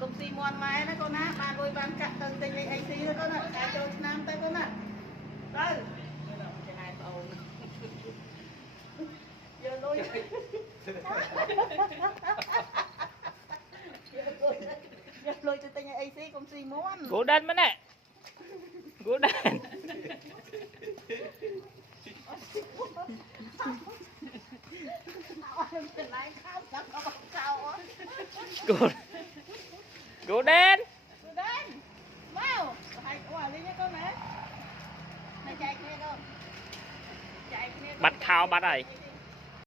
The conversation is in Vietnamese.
công ty mòn máy đó con á ba đôi ban cắt từng tình anh xí đó con ạ ai cho nam tay con ạ đây cái này bầu giờ lôi giờ lôi cho tình anh xí công ty mòn Gỗ đen mới nè. Gỗ đen. Gỗ đen. Wow, hai quả đi nhá con này. Này chạy kia đâu. Chạy kia. Bắt khao bắt rồi.